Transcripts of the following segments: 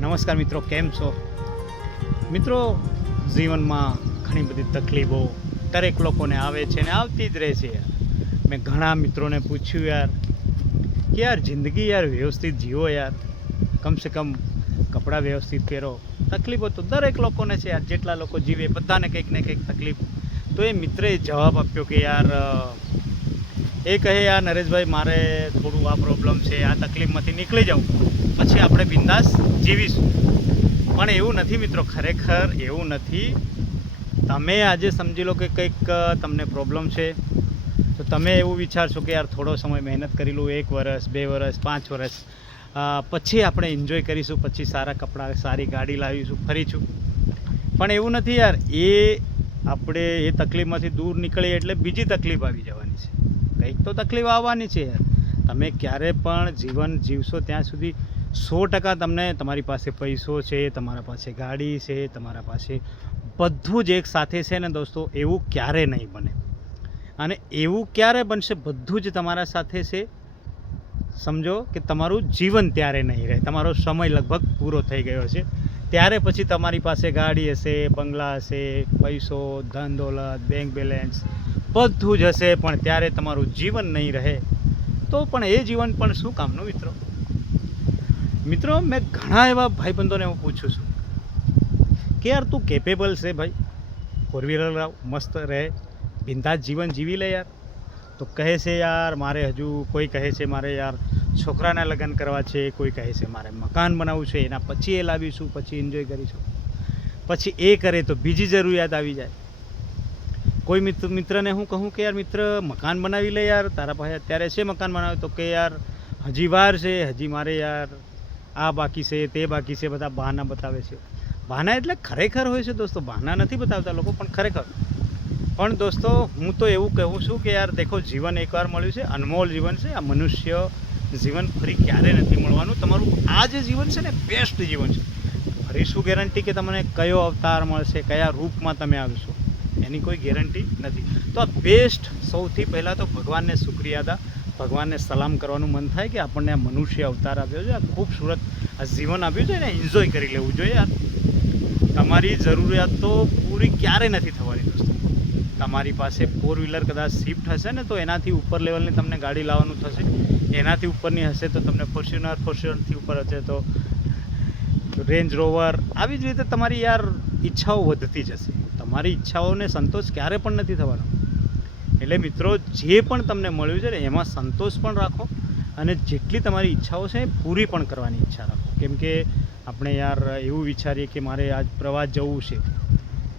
નમસ્કાર મિત્રો, કેમ છો મિત્રો? જીવનમાં ઘણી બધી તકલીફો દરેક લોકોને આવે છે ને આવતી જ રહે છે યાર. મેં ઘણા મિત્રોને પૂછ્યું યાર કે યાર જિંદગી યાર વ્યવસ્થિત જીવો યાર, કમસે કમ કપડાં વ્યવસ્થિત પહેરો. તકલીફો તો દરેક લોકોને છે યાર, જેટલા લોકો જીવે બધાને કંઈક ને કંઈક તકલીફ. તો એ મિત્રએ જવાબ આપ્યો કે યાર એ કહે યાર નરેશભાઈ મારે થોડું આ પ્રોબ્લેમ છે, આ તકલીફમાંથી નીકળી જાઉં પછી આપણે બિંદાસ જીવીશું. પણ એવું નથી મિત્રો, ખરેખર એવું નથી. તમે આજે સમજી લો કે કંઈક તમને પ્રોબ્લેમ છે તો તમે એવું વિચારશો કે યાર થોડો સમય મહેનત કરી લઉં, 1 વર્ષ 2 વર્ષ 5 વર્ષ પછી આપણે એન્જોય કરીશું, પછી સારા કપડાં સારી ગાડી લાવીશું, ફરીશું. પણ એવું નથી યાર, આપણે એ તકલીફમાંથી દૂર નીકળીએ એટલે બીજી તકલીફ આવી જવાની છે. કંઈક તો તકલીફ આવવાની છે યાર. તમે ક્યારે પણ જીવન જીવશો ત્યાં સુધી 100% તમને તમારી પાસે પૈસો છે, તમારા પાસે ગાડી છે, તમારા પાસે બધું જ એક સાથે છે ને દોસ્તો, એવું ક્યારે નહીં બને. અને એવું ક્યારે બનશે બધું જ તમારા સાથે છે, સમજો કે તમારું જીવન ત્યારે નહીં રહે, તમારો સમય લગભગ પૂરો થઈ ગયો છે. ત્યારે પછી તમારી પાસે ગાડી હશે, બંગલા હશે, પૈસો, ધન દોલત, બેંક બેલેન્સ બધું જ હશે, પણ ત્યારે તમારું જીવન નહીં રહે તો પણ એ જીવન પણ શું કામનું મિત્રો? મિત્રો, મેં ઘણા એવા ભાઈબંધોને હું પૂછું છું કે યાર તું કેપેબલ છે ભાઈ, 4 વ્હીલર લાવ, મસ્ત રહે, બિંદાસ જીવન જીવી લે યાર. તો કહે છે યાર મારે હજુ, કોઈ કહે છે મારે યાર છોકરાના લગ્ન કરવા છે, કોઈ કહે છે મારે મકાન બનાવવું છે, એના પછી એ લાવીશું, પછી એન્જોય કરીશું. પછી એ કરે તો બીજી જરૂરિયાત આવી જાય. કોઈ મિત્રને હું કહું કે યાર મિત્ર મકાન બનાવી લે યાર, તારા પાસે અત્યારે છે મકાન બનાવે, તો કે યાર હજી વાર છે, હજી મારે યાર આ બાકી છે, તે બાકી છે, બધા બહાના બતાવે છે. બહાના એટલે ખરેખર હોય છે દોસ્તો, બહાના નથી બતાવતા લોકો, પણ ખરેખર. પણ દોસ્તો હું તો એવું કહું છું કે યાર દેખો, જીવન એકવાર મળ્યું છે, અનમોલ જીવન છે. આ મનુષ્ય જીવન ફરી ક્યારે નથી મળવાનું. તમારું આ જે જીવન છે ને બેસ્ટ જીવન છે. ફરી શું ગેરંટી કે તમને કયો અવતાર મળશે, કયા રૂપમાં તમે આવશો, એની કોઈ ગેરંટી નથી. તો આ બેસ્ટ, સૌથી પહેલાં તો ભગવાનને શુક્રિયા અદા, ભગવાનને સલામ કરવાનું મન થાય કે આપણને આ મનુષ્ય અવતાર આપ્યો છે, આ ખૂબસૂરત આ જીવન આપ્યું છે, એને એન્જોય કરી લેવું જોઈએ યાર. તમારી જરૂરિયાતો પૂરી ક્યારે નથી થવાની દોસ્તો. તમારી પાસે 4 વ્હીલર કદાચ શિફ્ટ હશે ને તો એનાથી ઉપર લેવલની તમને ગાડી લાવવાનું થશે, એનાથી ઉપરની હશે તો તમને ફોર્ચ્યુનરથી ઉપર હશે તો રેન્જ રોવર. આવી જ રીતે તમારી યાર ઈચ્છાઓ વધતી જશે. તમારી ઈચ્છાઓને સંતોષ ક્યારે પણ નથી થવાનો. એટલે મિત્રો, જે પણ તમને મળ્યું છે ને એમાં સંતોષ પણ રાખો, અને જેટલી તમારી ઈચ્છાઓ છે એ પૂરી પણ કરવાની ઈચ્છા રાખો. કેમ કે આપણે યાર એવું વિચારીએ કે મારે આજ પ્રવાસ જવું છે,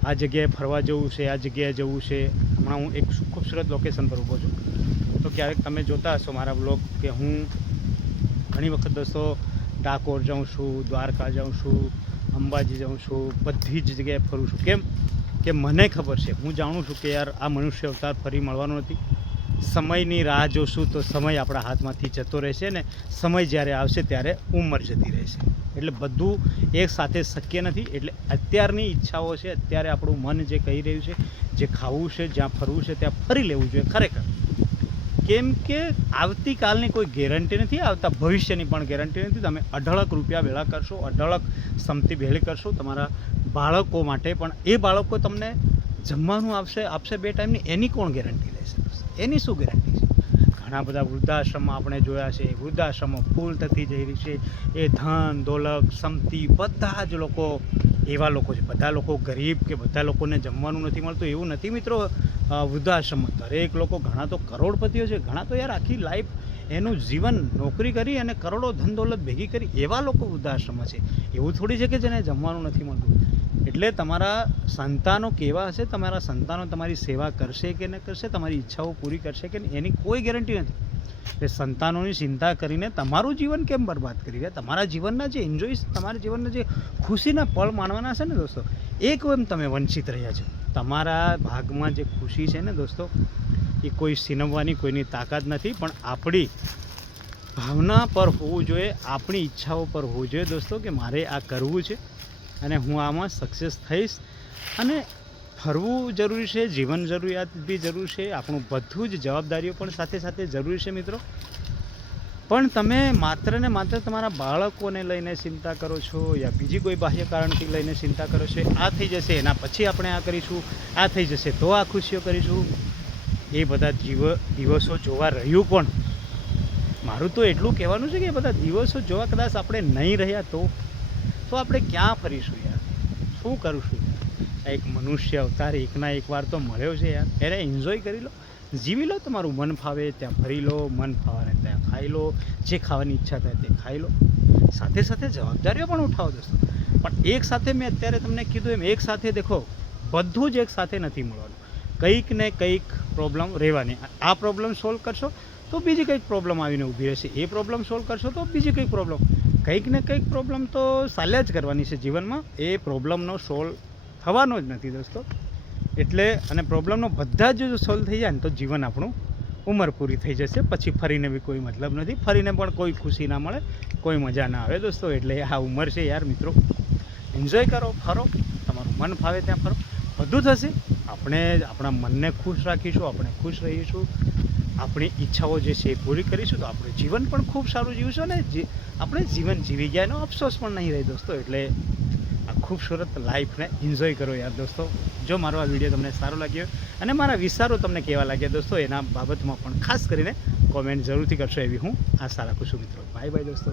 આ જગ્યાએ ફરવા જવું છે, આ જગ્યાએ જવું છે. હમણાં હું એક ખૂબસૂરત લોકેશન પર ઊભો છું. તો ક્યારેક તમે જોતા હશો મારા બ્લોગ કે હું ઘણી વખત દોસ્તો ડાકોર જાઉં છું, દ્વારકા જાઉં છું, અંબાજી જાઉં છું, બધી જ જગ્યાએ ફરું છું. કેમ કે મને ખબર છે, હું જાણું છું કે યાર આ મનુષ્ય અવતાર ફરી મળવાનો નથી. સમયની રાહ જોશું તો સમય આપણા હાથમાંથી જતો રહેશે, ને સમય જ્યારે આવશે ત્યારે ઉંમર જતી રહેશે. એટલે બધું એક સાથે શક્ય નથી. એટલે અત્યારની ઈચ્છાઓ છે, અત્યારે આપણું મન જે કહી રહ્યું છે, જે ખાવું છે, જ્યાં ફરવું છે ત્યાં ફરી લેવું જોઈએ ખરેખર. કેમ કે આવતીકાલની કોઈ ગેરંટી નથી, આવતા ભવિષ્યની પણ ગેરંટી નથી. તમે અઢળક રૂપિયા ભેળા કરશો, અઢળક સંપત્તિ ભેળી કરશો તમારા બાળકો માટે, પણ એ બાળકો તમને જમવાનું આપશે 2 ટાઈમની, એની કોણ ગેરંટી લેશે? એની શું ગેરંટી છે? ઘણા બધા વૃદ્ધાશ્રમમાં આપણે જોયા છે, વૃદ્ધાશ્રમો ફૂલ થતી જઈ રહી છે. એ ધન દોલત સંપત્તિ બધા જ લોકો એવા લોકો છે. બધા લોકો ગરીબ કે બધા લોકોને જમવાનું નથી મળતું એવું નથી મિત્રો. વૃદ્ધાશ્રમમાં દરેક લોકો, ઘણા તો કરોડપતિઓ છે, ઘણા તો યાર આખી લાઈફ એનું જીવન નોકરી કરી અને કરોડો ધન દોલત ભેગી કરી એવા લોકો વૃદ્ધાશ્રમમાં છે. એવું થોડી છે કે જેને જમવાનું નથી મળતું. એટલે તમારા સંતાનો કેવા હશે, તમારા સંતાનો તમારી સેવા કરશે કે ન કરશે, તમારી ઈચ્છાઓ પૂરી કરશે કે નહીં, એની કોઈ ગેરંટી નથી. એટલે સંતાનોની ચિંતા કરીને તમારું જીવન કેમ બરબાદ કરી રહ્યા? તમારા જીવનના જે એન્જોય, તમારા જીવનના જે ખુશીના પળ માણવાના છે ને દોસ્તો, એ કેમ તમે વંચિત રહ્યા છો? તમારા ભાગમાં જે ખુશી છે ને દોસ્તો, એ કોઈ છીનવવાની કોઈની તાકાત નથી, પણ આપણી ભાવના પર હોવું જોઈએ, આપણી ઈચ્છાઓ પર હોવું જોઈએ દોસ્તો, કે મારે આ કરવું છે અને હું આમાં સક્સેસ થઈશ. અને ફરવું જરૂરી છે, જીવન જરૂરિયાત બી જરૂરી છે, આપણું બધું જ જવાબદારીઓ પણ સાથે સાથે જરૂરી છે મિત્રો. પણ તમે માત્ર ને માત્ર તમારા બાળકોને લઈને ચિંતા કરો છો યા બીજી કોઈ બાહ્ય કારણથી લઈને ચિંતા કરો છો, આ થઈ જશે એના પછી આપણે આ કરીશું, આ થઈ જશે તો આ ખુશીઓ કરીશું, એ બધા દિવસો જોવા રહ્યું કોણ? મારું તો એટલું કહેવાનું છે કે એ બધા દિવસો જોવા કદાચ આપણે નહીં રહ્યા તો આપણે ક્યાં ફરીશું યાર, શું કરીશું યાર? એક મનુષ્ય અવતાર એકના એક વાર તો મળ્યો છે યાર, એને એન્જોય કરી લો, જીવી લો, તમારું મન ફાવે ત્યાં ફરી લો, મન ફાવે ત્યાં ખાઈ લો, જે ખાવાની ઈચ્છા થાય તે ખાઈ લો, સાથે સાથે જવાબદારીઓ પણ ઉઠાવો દોસ્તો. પણ એક સાથે મેં અત્યારે તમને કીધું એમ એક સાથે દેખો બધું જ એક સાથે નથી મળવાનું, કંઈક ને કંઈક પ્રોબ્લેમ રહેવાની. આ પ્રોબ્લેમ સોલ્વ કરશો તો બીજી કંઈક પ્રોબ્લેમ આવીને ઊભી રહેશે, એ પ્રોબ્લેમ સોલ્વ કરશો તો બીજી કંઈક પ્રોબ્લેમ, કંઈક ને કંઈક પ્રોબ્લેમ તો ચાલ્યા જ કરવાની છે જીવનમાં, એ પ્રોબ્લેમનો સોલ્વ થવાનો જ નથી દોસ્તો. એટલે અને પ્રોબ્લેમનો બધા જ સોલ્વ થઈ જાય ને તો જીવન આપણું ઉંમર પૂરી થઈ જશે, પછી ફરીને બી કોઈ મતલબ નથી, ફરીને પણ કોઈ ખુશી ના મળે, કોઈ મજા ના આવે દોસ્તો. એટલે આ ઉંમર છે યાર મિત્રો, એન્જોય કરો, ફરો, તમારું મન ફાવે ત્યાં ફરો, બધું થશે. આપણે આપણા મનને ખુશ રાખીશું, આપણે ખુશ રહીશું, આપણી ઈચ્છાઓ જે છે એ પૂરી કરીશું તો આપણું જીવન પણ ખૂબ સારું જીવશું ને આપણે જીવન જીવી ગયા એનો અફસોસ પણ નહીં રહે દોસ્તો. એટલે આ ખૂબસૂરત લાઈફને એન્જોય કરો યાર દોસ્તો. જો મારો આ વિડીયો તમને સારો લાગ્યો અને મારા વિચારો તમને કેવા લાગ્યા દોસ્તો એના બાબતમાં પણ ખાસ કરીને કોમેન્ટ જરૂરથી કરશો એવી હું આશા રાખું છું મિત્રો. બાય બાય દોસ્તો.